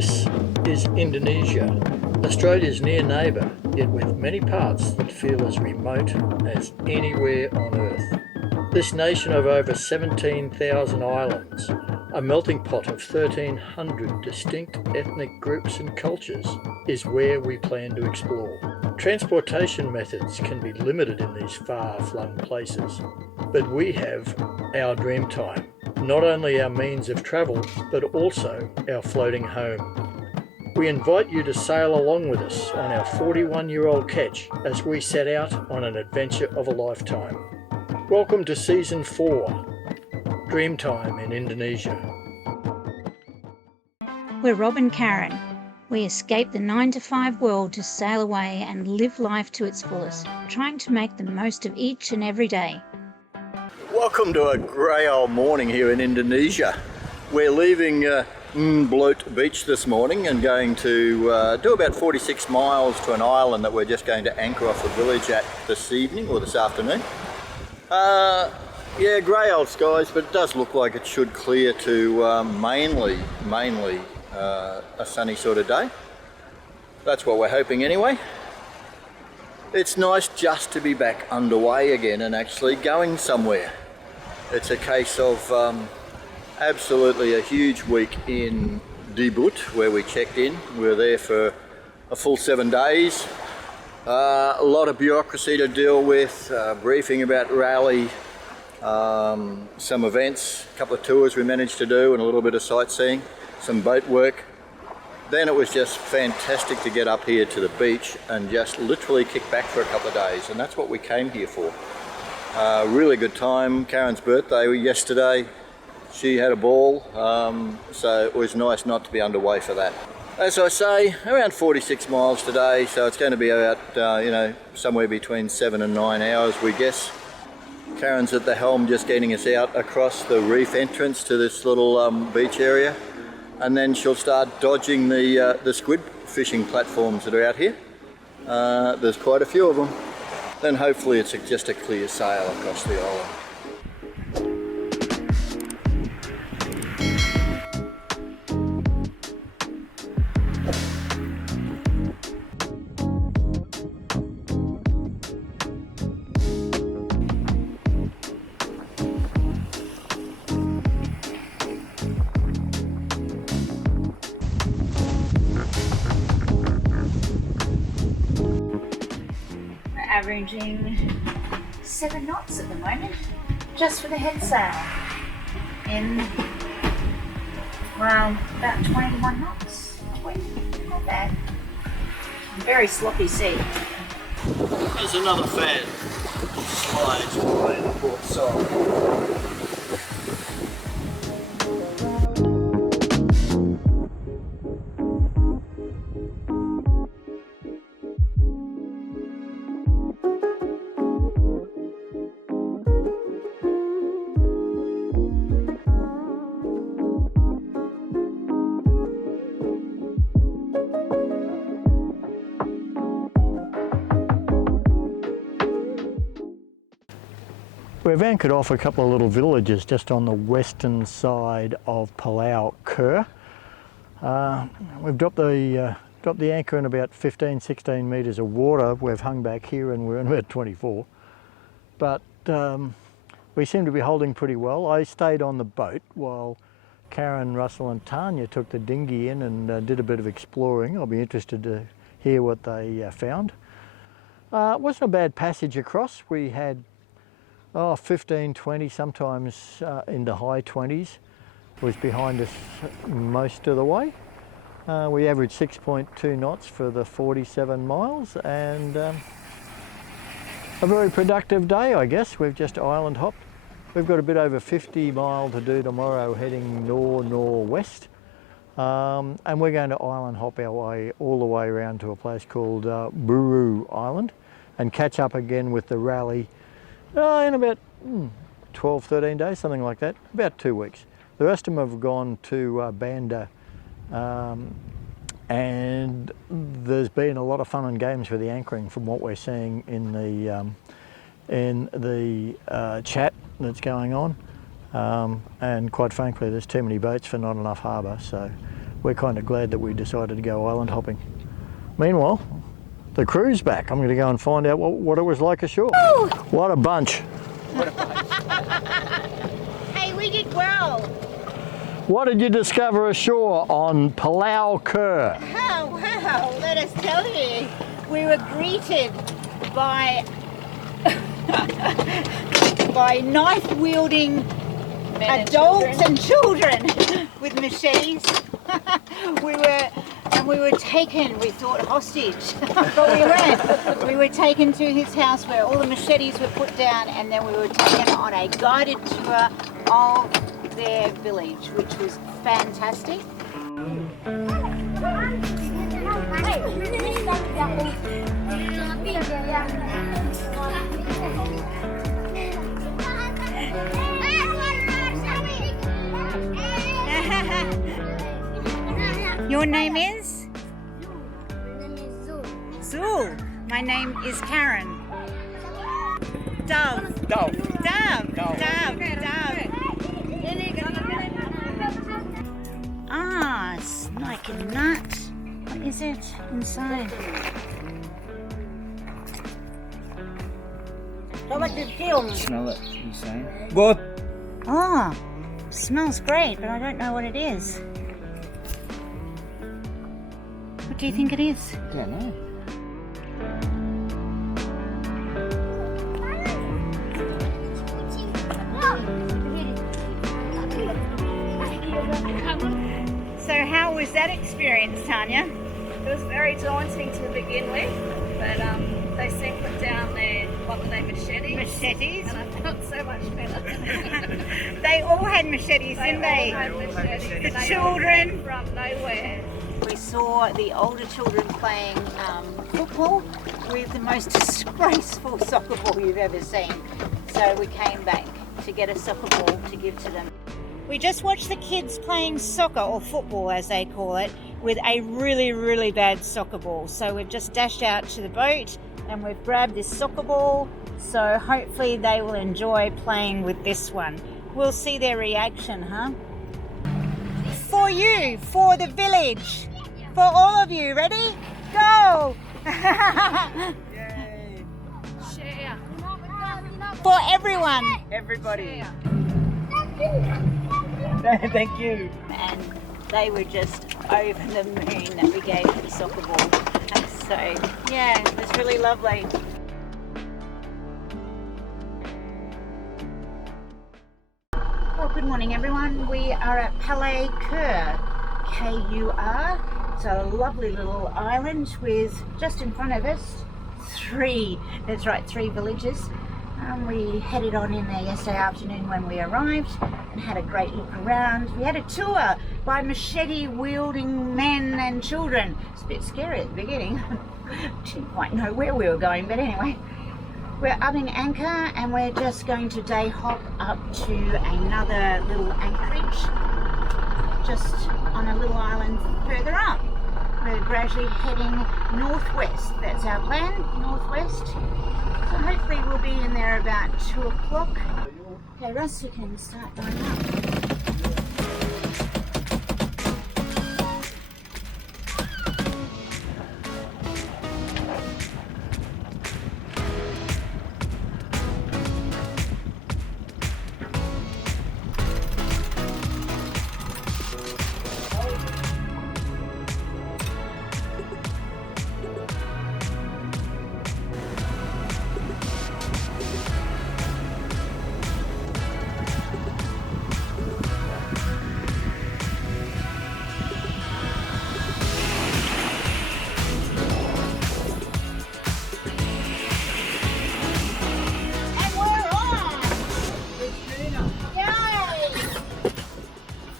This is Indonesia, Australia's near neighbour, yet with many parts that feel as remote as anywhere on Earth. This nation of over 17,000 islands, a melting pot of 1,300 distinct ethnic groups and cultures, is where we plan to explore. Transportation methods can be limited in these far-flung places, but we have our Dreamtime, not only our means of travel, but also our floating home. We invite you to sail along with us on our 41-year-old ketch as we set out on an adventure of a lifetime. Welcome to Season 4, Dreamtime in Indonesia. We're Rob and Karen. We escape the 9-to-5 world to sail away and live life to its fullest, trying to make the most of each and every day. Welcome to a grey old morning here in Indonesia. We're leaving Bloat Beach this morning and going to do about 46 miles to an island that we're just going to anchor off a village at this evening or this afternoon. Yeah, grey old skies, but it does look like it should clear to mainly a sunny sort of day. That's what we're hoping anyway. It's nice just to be back underway again and actually going somewhere. It's a case of absolutely a huge week in Debut where we checked in. We were there for a full 7 days. A lot of bureaucracy to deal with, briefing about rally, some events, a couple of tours we managed to do and a little bit of sightseeing, some boat work. Then it was just fantastic to get up here to the beach and just literally kick back for a couple of days, and that's what we came here for. Really good time. Karen's birthday yesterday. She had a ball, so it was nice not to be underway for that. As I say, around 46 miles today, so it's going to be about, somewhere between 7 and 9 hours, we guess. Karen's at the helm just getting us out across the reef entrance to this little beach area. And then she'll start dodging the squid fishing platforms that are out here. There's quite a few of them. Then hopefully it's just a clear sail across the island. Averaging 7 knots at the moment, just for the head sail, in about 21 knots. 20, not bad. Very sloppy sea. There's another fan. Slides all the way to the port side. We've anchored off a couple of little villages just on the western side of Pulau Kur. We've dropped the anchor in about 15-16 metres of water. We've hung back here and we're in about 24. But we seem to be holding pretty well. I stayed on the boat while Karen, Russell and Tanya took the dinghy in and did a bit of exploring. I'll be interested to hear what they found. It wasn't a bad passage across. We had 15, 20, sometimes into high 20s was behind us most of the way. We averaged 6.2 knots for the 47 miles and a very productive day, I guess. We've just island hopped. We've got a bit over 50 miles to do tomorrow heading northwest. And we're going to island hop our way all the way around to a place called Buru Island and catch up again with the rally in about 12, 13 days, something like that, about 2 weeks. The rest of them have gone to Banda, and there's been a lot of fun and games for the anchoring from what we're seeing in the chat that's going on. And quite frankly, there's too many boats for not enough harbour, so we're kind of glad that we decided to go island hopping. Meanwhile, the crew's back. I'm going to go and find out what it was like ashore. Woo! What a bunch. Hey, we did well. What did you discover ashore on Pulau Kur? Oh, wow, let us tell you. We were greeted by by knife-wielding adults and children with machetes. we were taken, we thought, hostage, but we weren't. We were taken to his house where all the machetes were put down, and then we were taken on a guided tour of their village, which was fantastic. Your name is? My name is Zul. Zul. My name is Karen. Dove. Dove. Dove. Dove. Dove. Ah, it's like a nut. What is it inside? Smell it, you saying? Good. Oh, smells great, but I don't know what it is. What do you think it is? I don't know. So how was that experience, Tanya? It was very daunting to begin with, but they soon put down their, what were they, machetes? Machetes? And I felt so much better. They all had machetes, didn't they? all had machetes. The They children. all came from nowhere. We saw the older children playing football with the most disgraceful soccer ball you've ever seen. So we came back to get a soccer ball to give to them. We just watched the kids playing soccer, or football as they call it, with a really, really bad soccer ball. So we've just dashed out to the boat and we've grabbed this soccer ball. So hopefully they will enjoy playing with this one. We'll see their reaction, huh? For you, for the village, for all of you. Ready? Go! Yay! Share. For everyone. Everybody. Share. Thank you. And they were just over the moon that we gave them the soccer ball. So yeah, it was really lovely. Well, good morning everyone. We are at Pulau Kur, K-U-R. It's a lovely little island with, just in front of us, three villages. We headed on in there yesterday afternoon when we arrived and had a great look around. We had a tour by machete wielding men and children. It's a bit scary at the beginning. Didn't quite know where we were going, but anyway. We're upping anchor and we're just going to day hop up to another little anchorage just on a little island further up. We're gradually heading northwest. That's our plan, northwest. So hopefully we'll be in there about 2 o'clock. Okay, Russ, you can start going up.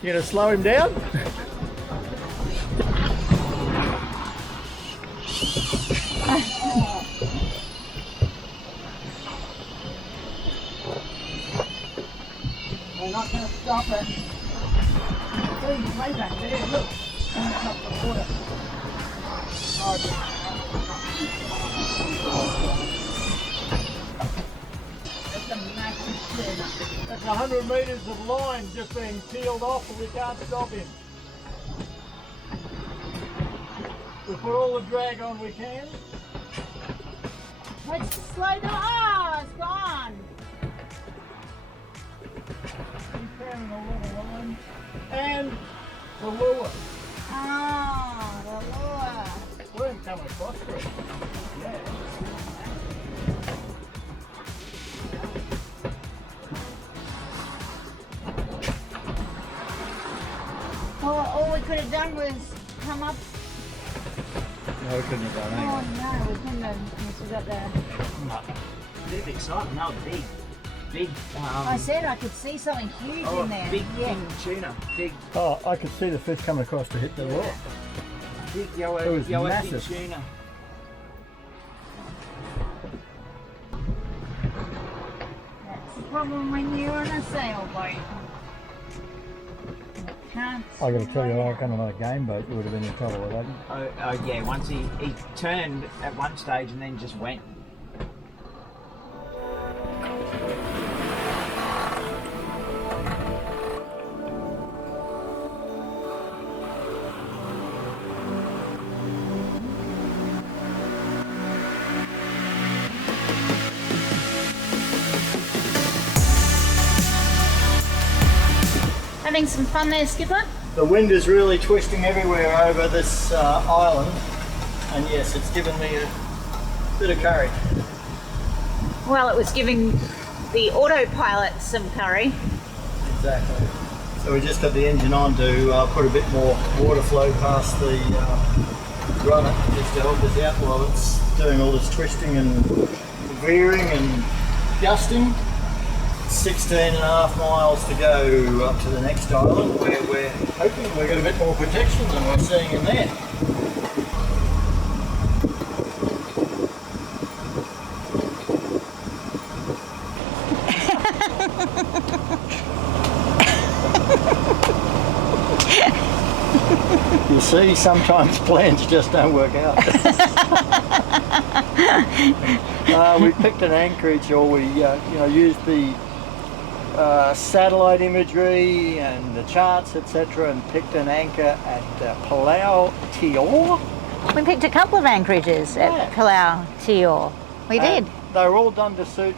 You gonna slow him down? We're not going to stop it. Please, way back there, look. Up the water. That's a massive fin. That's 100 metres of line just being peeled off and we can't stop him. put all the drag on we can. Let's slow down. Oh, it's gone. Keep carrying the little line. And the lure. Oh, the lure. We haven't come across it. Yeah. Well, all we could have done was come up. No, we couldn't have done Oh that. no, we couldn't have. Unless we got there. They're exciting. No, big. I said I could see something huge in there. Big yeah. king tuna. Big Oh, I could see the fish coming across to hit the lure. yellow, It was yellow massive. king tuna. That's the problem when you're on a sailboat. You can't. I got to tell you, I reckon on a game boat you would have been in trouble with that. Oh yeah. Once he turned at one stage and then just went. Having some fun there, Skipper? The wind is really twisting everywhere over this island, and yes, it's given me a bit of courage. Well, it was giving the autopilot some curry. Exactly. So we just got the engine on to put a bit more water flow past the runner, just to help us out while it's doing all this twisting and veering and gusting. 16 and a half miles to go up to the next island, where we're hoping we've got a bit more protection than we're seeing in there. You see, sometimes plans just don't work out. We picked an anchorage, or we used the satellite imagery and the charts, etc., and picked an anchor at Pulau Kur. We picked a couple of anchorages Yeah. at Pulau Kur. We did. They were all done to suit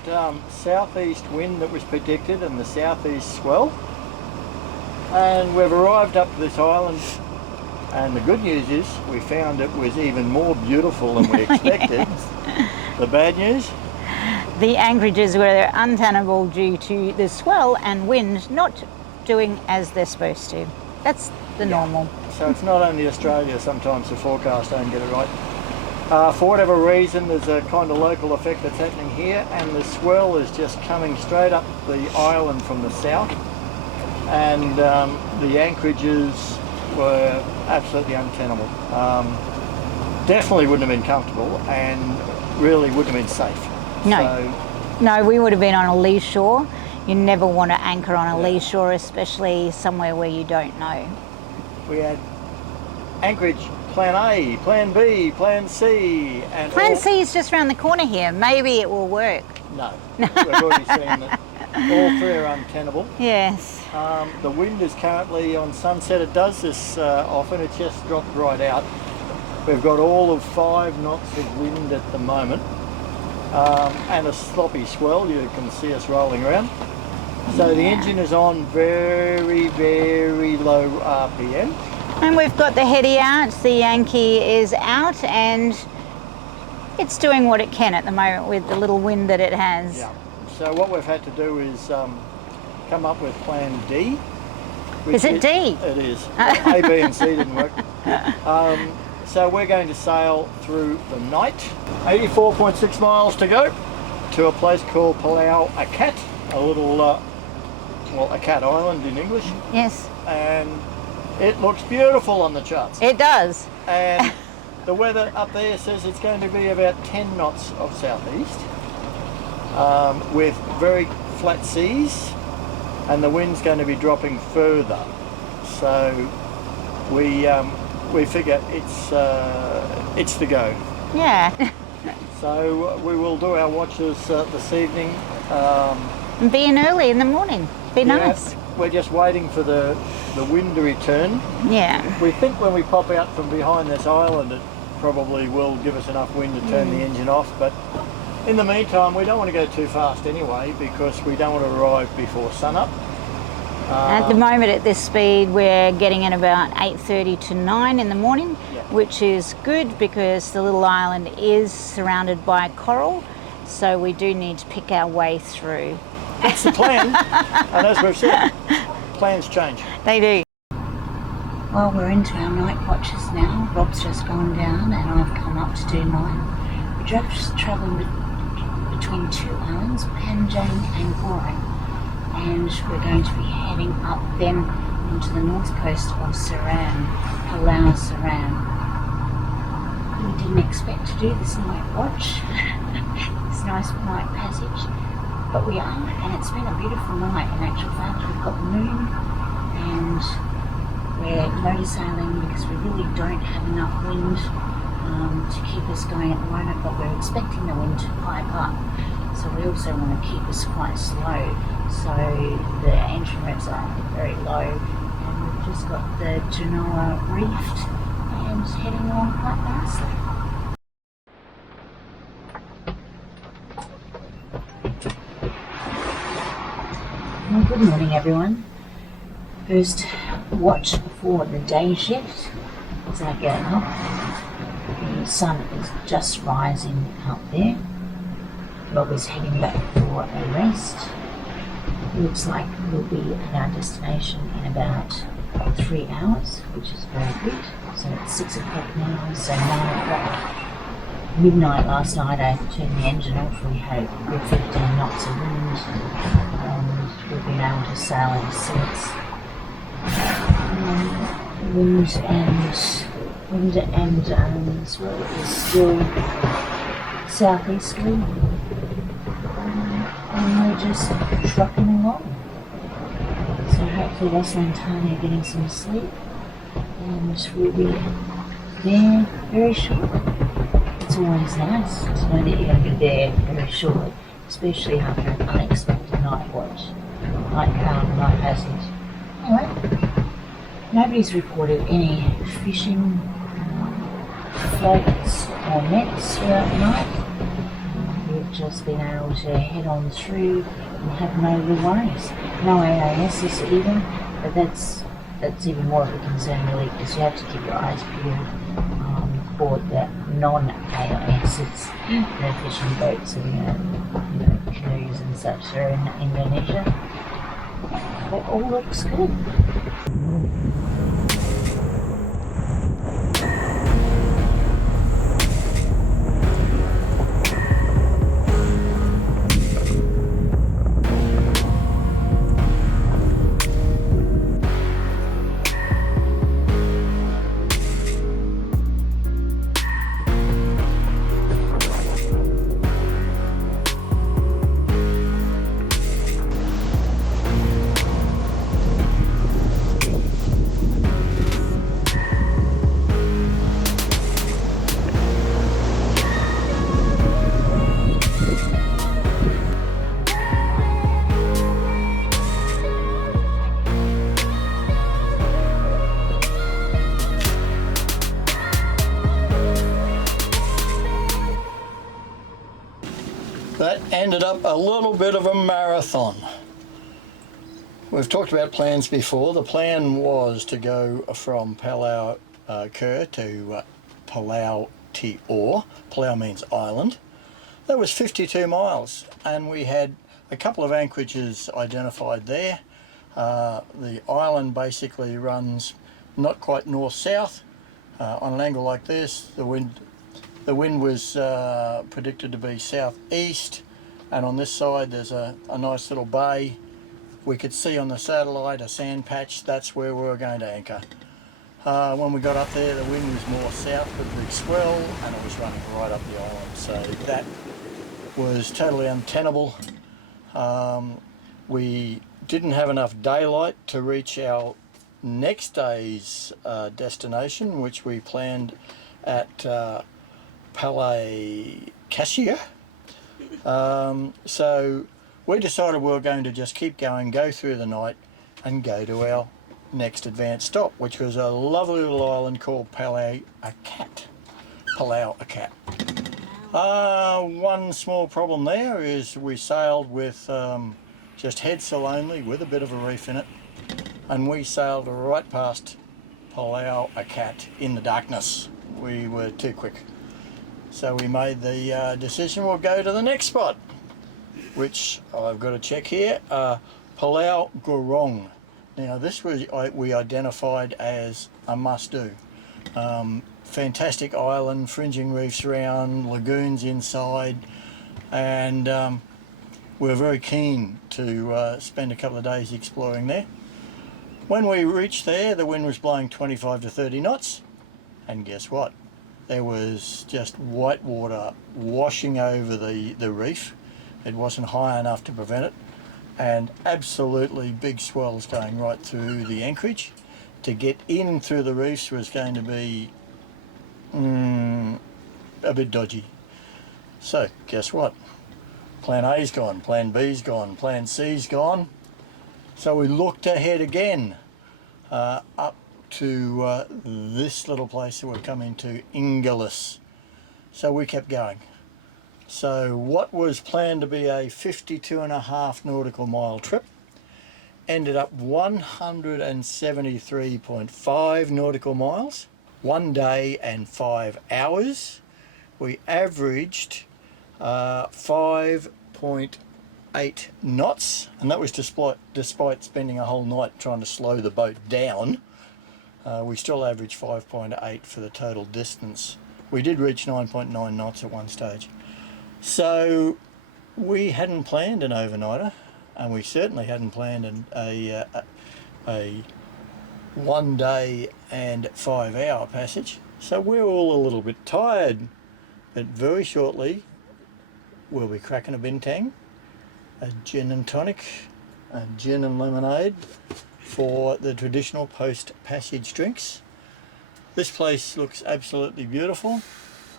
southeast wind that was predicted and the southeast swell. And we've arrived up to this island, and the good news is we found it was even more beautiful than we expected. The bad news? The anchorages were untenable due to the swell and wind not doing as they're supposed to. That's the normal. So it's not only Australia, sometimes the forecast don't get it right. For whatever reason, there's a kind of local effect that's happening here, and the swell is just coming straight up the island from the south, and the anchorages were absolutely untenable. Definitely wouldn't have been comfortable, and really wouldn't have been safe. No. So, No, we would have been on a lee shore. You never want to anchor on a lee shore, especially somewhere where you don't know. we had anchorage plan A, plan B, plan C, and Plan all... C is just around the corner here. Maybe it will work. No, we've already seen that all three are untenable. Yes. The wind is currently on sunset. It does this often. It's just dropped right out. We've got all of 5 knots of wind at the moment, and a sloppy swell. You can see us rolling around. So the engine is on very, very low RPM. And we've got the heady out. The Yankee is out, and it's doing what it can at the moment with the little wind that it has. Yeah. So what we've had to do is come up with plan D. Is it D? It is. A, B and C didn't work. So we're going to sail through the night. 84.6 miles to go to a place called Pulau Kur, a little, well, a cat island in English. Yes, And it looks beautiful on the charts. it does. And the weather up there says it's going to be about 10 knots of southeast, with very flat seas, and the wind's going to be dropping further. So we figure it's the go. Yeah. So we will do our watches this evening. And being early in the morning. Be nice. We're just waiting for the wind to return. Yeah. We think when we pop out from behind this island, probably will give us enough wind to turn the engine off, but in the meantime we don't want to go too fast anyway because we don't want to arrive before sunup. At the moment at this speed we're getting in about 8:30 to 9 in the morning, which is good because the little island is surrounded by coral, so we do need to pick our way through. That's the plan, and as we've said, plans change. They do. Well, we're into our night watches now. Rob's just gone down and I've come up to do mine. We're just travelling between two islands, Panjang and Kura, and we're going to be heading up then onto the north coast of Seram, Pulau Seram. We didn't expect to do this night watch, this nice night passage, but we are, and it's been a beautiful night. In actual fact, we've got the moon and we're motor sailing because we really don't have enough wind to keep us going at the moment, but we're expecting the wind to pipe up. So we also want to keep us quite slow, so the anchorages are very low, and we've just got the Genoa reefed and heading along quite nicely. Well, good morning everyone. First watch for the day shift as I get up. The sun is just rising out there. Rob is heading back for a rest. Looks like we'll be at our destination in about 3 hours, which is very good. So it's 6 o'clock now, so 9 o'clock. Midnight last night I turned the engine off. We had a good 15 knots of wind and we've been able to sail ever since. Wind and swell is still southeasterly, and we're just trucking along. So hopefully Russell and Tony are getting some sleep, and we'll be there very shortly. It's always nice to know that you're going to be there very shortly, especially after an unexpected night watch, night passage. Anyway, nobody's reported any fishing floats or nets throughout the night. We've just been able to head on through and have no real worries. No AISs even, but that's even more of a concern really, because you have to keep your eyes peeled for the non-AISs, the fishing boats and canoes and such that are in Indonesia. But all looks good. That ended up a little bit of a marathon. We've talked about plans before. The plan was to go from Pulau Kur to Pulau Tior. Pulau means island. That was 52 miles, and we had a couple of anchorages identified there. The island basically runs not quite north-south. On an angle like this, the wind was predicted to be southeast, and on this side there's a nice little bay. We could see on the satellite a sand patch. That's where we were going to anchor. When we got up there, the wind was more south with the swell, and it was running right up the island, so that was totally untenable. We didn't have enough daylight to reach our next day's destination, which we planned at Kei Kecil. So we decided we were going to just keep going, go through the night, and go to our next advanced stop, which was a lovely little island called Pulau Pulau Kur. One small problem there is we sailed with just headsail only with a bit of a reef in it, and we sailed right past Pulau Kur in the darkness. We were too quick, so we made the decision we'll go to the next spot, which I've got to check here, Pulau Kur. Now this was we identified as a must-do. Fantastic island, fringing reefs around, lagoons inside, and we're very keen to spend a couple of days exploring there. When we reached there, the wind was blowing 25 to 30 knots, and guess what? There was just white water washing over the reef. It wasn't high enough to prevent it, and absolutely big swells going right through the anchorage. To get in through the reefs was going to be a bit dodgy. So guess what? Plan A's gone, Plan B's gone, Plan C's gone. So we looked ahead again up to this little place that we're coming to, Inglis. So we kept going. So what was planned to be a 52.5 nautical mile trip ended up 173.5 nautical miles, 1 day and 5 hours. We averaged 5.8 knots, and that was despite spending a whole night trying to slow the boat down. We still averaged 5.8 for the total distance. We did reach 9.9 knots at one stage. So we hadn't planned an overnighter, and we certainly hadn't planned a 1 day and 5 hour passage. So we're all a little bit tired, but very shortly we'll be cracking a bintang, a gin and tonic, a gin and lemonade for the traditional post-passage drinks. This place looks absolutely beautiful,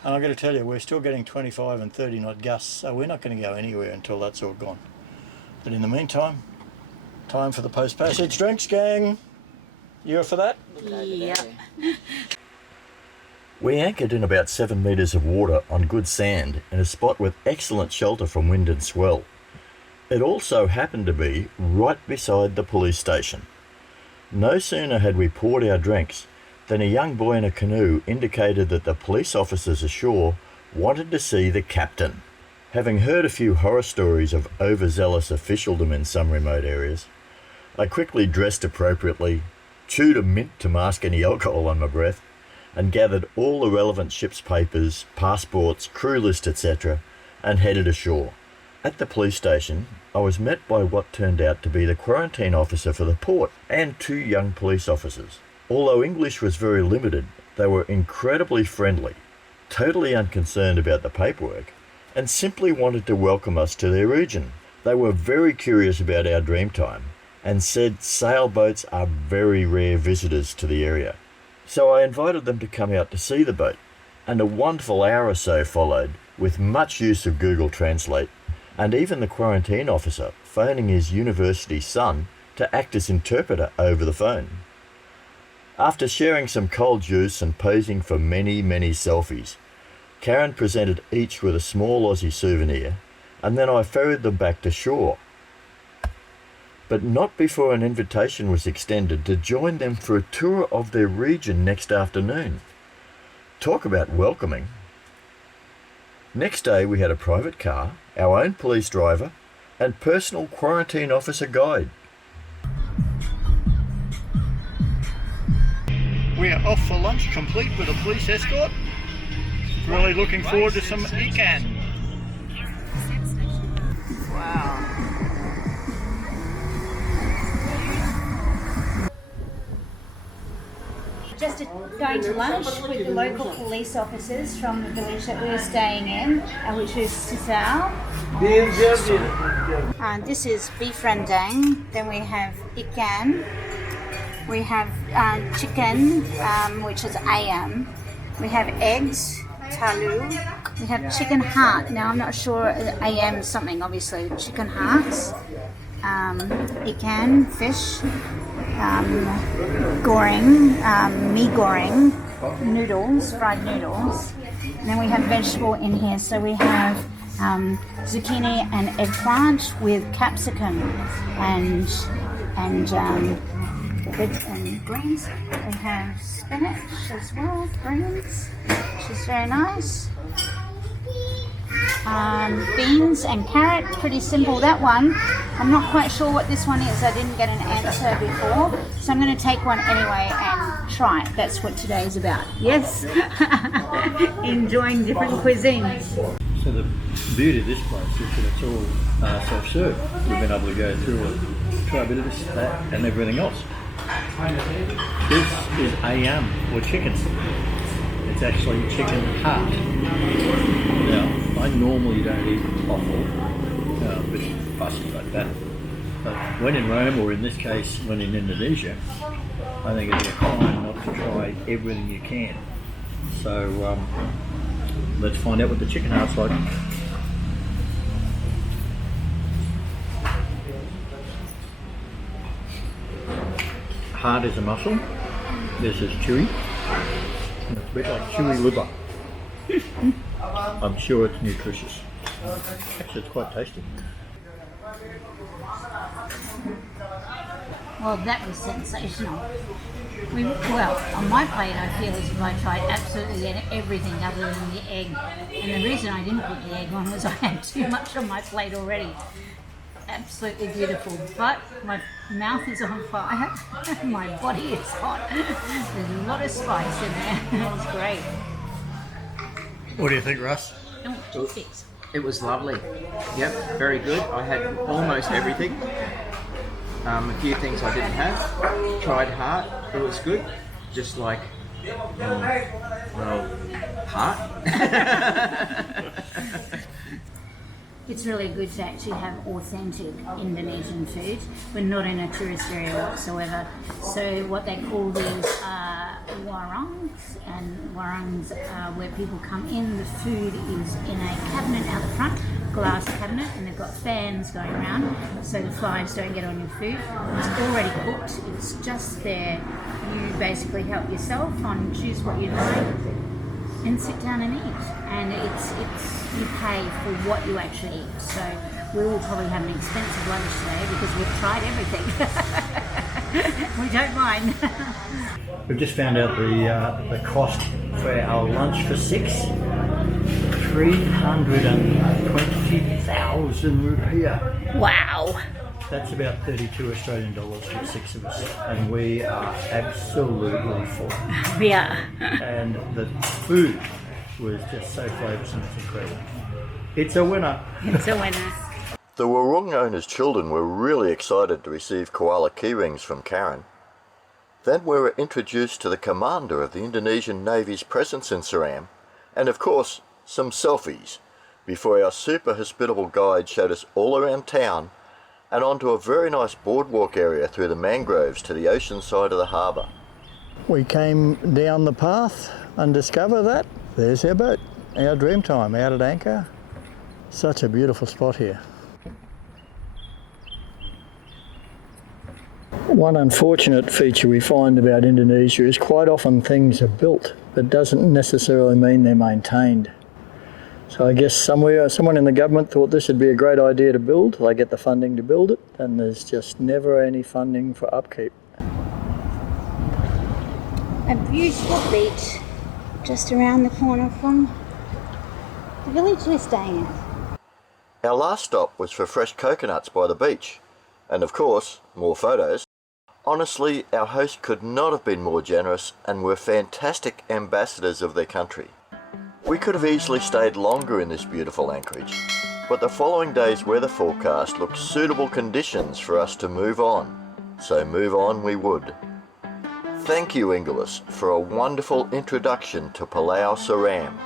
and I've got to tell you, we're still getting 25 and 30 knot gusts, so we're not going to go anywhere until that's all gone. But in the meantime, time for the post-passage drinks, gang. You up for that? Yep. We anchored in about 7 metres of water on good sand in a spot with excellent shelter from wind and swell. It also happened to be right beside the police station. No sooner had we poured our drinks than a young boy in a canoe indicated that the police officers ashore wanted to see the captain. Having heard a few horror stories of overzealous officialdom in some remote areas, I quickly dressed appropriately, chewed a mint to mask any alcohol on my breath, and gathered all the relevant ship's papers, passports, crew list, etc., and headed ashore. At the police station, I was met by what turned out to be the quarantine officer for the port and 2 young police officers. Although English was very limited, they were incredibly friendly, totally unconcerned about the paperwork, and simply wanted to welcome us to their region. They were very curious about our Dreamtime and said sailboats are very rare visitors to the area. So I invited them to come out to see the boat, and a wonderful hour or so followed with much use of Google Translate, and even the quarantine officer phoning his university son to act as interpreter over the phone. After sharing some cold juice and posing for many, many selfies, Karen presented each with a small Aussie souvenir, and then I ferried them back to shore. But not before an invitation was extended to join them for a tour of their region next afternoon. Talk about welcoming. Next day we had a private car, our own police driver, and personal quarantine officer guide. We are off for lunch, complete with a police escort. Really looking forward to some ikan. Wow. Just going to lunch with the local police officers from the village that we were staying in, which is Seram. This is beef rendang. Then we have ikan. We have chicken, which is ayam. We have eggs, talu. We have chicken heart. Now I'm not sure, ayam is something, obviously. Chicken hearts, ikan, fish, goreng, mee goreng, noodles, fried noodles. And then we have vegetable in here. So we have zucchini and eggplant with capsicum and greens. We have spinach as well, greens, which is very nice. Beans and carrot, pretty simple that one. I'm not quite sure what this one is. I didn't get an answer before, so I'm going to take one anyway and try it. That's what today is about. Yes, enjoying different cuisines. So the beauty of this place is that it's all self-serve. We've been able to go through and try a bit of this, that, and everything else. This is ayam, or chicken. It's actually chicken heart. Now, I normally don't eat offal, a bit fussy like that. But when in Rome, or in this case, when in Indonesia, I think it's a crime not to try everything you can. So let's find out what the chicken heart's like. Heart is a muscle. This is chewy. It's a bit like chewy liver. I'm sure it's nutritious. Actually, it's quite tasty. Well, that was sensational. On my plate, I feel as if I tried absolutely everything other than the egg. And the reason I didn't put the egg on was I had too much on my plate already. Absolutely beautiful, but my mouth is on fire. My body is hot. There's a lot of spice in there. It was great. What do you think, Russ? It was lovely. Yep, very good. I had almost everything. A few things I didn't have. Tried heart. It was good. Just like, heart. It's really good to actually have authentic Indonesian food. We're not in a tourist area whatsoever. So what they call these are warangs, and warangs are where people come in. The food is in a cabinet out the front, glass cabinet, and they've got fans going around so the flies don't get on your food. It's already cooked. It's just there. You basically help yourself on choose what you like and sit down and eat. And it's you pay for what you actually eat. So we will probably have an expensive lunch today because we've tried everything. We don't mind. We've just found out the cost for our lunch for six. 320,000 rupiah. Wow. That's about 32 Australian dollars for 6 of us, and we are absolutely full. Yeah. And the food was just so flavoursome, it's incredible. It's a winner. It's a winner. The Warung owner's children were really excited to receive koala key rings from Karen. Then we were introduced to the commander of the Indonesian Navy's presence in Seram, and of course, some selfies, before our super hospitable guide showed us all around town and onto a very nice boardwalk area through the mangroves to the ocean side of the harbour. We came down the path and discovered that there's our boat, our Dreamtime, out at anchor. Such a beautiful spot here. One unfortunate feature we find about Indonesia is quite often things are built, but doesn't necessarily mean they're maintained. So I guess someone in the government thought this would be a great idea to build. They get the funding to build it, and there's just never any funding for upkeep. A beautiful beach just around the corner from the village we're staying at. Our last stop was for fresh coconuts by the beach, and of course, more photos. Honestly, our host could not have been more generous and were fantastic ambassadors of their country. We could have easily stayed longer in this beautiful anchorage, but the following day's weather forecast looked suitable conditions for us to move on, so move on we would. Thank you, Inglis, for a wonderful introduction to Pulau Seram.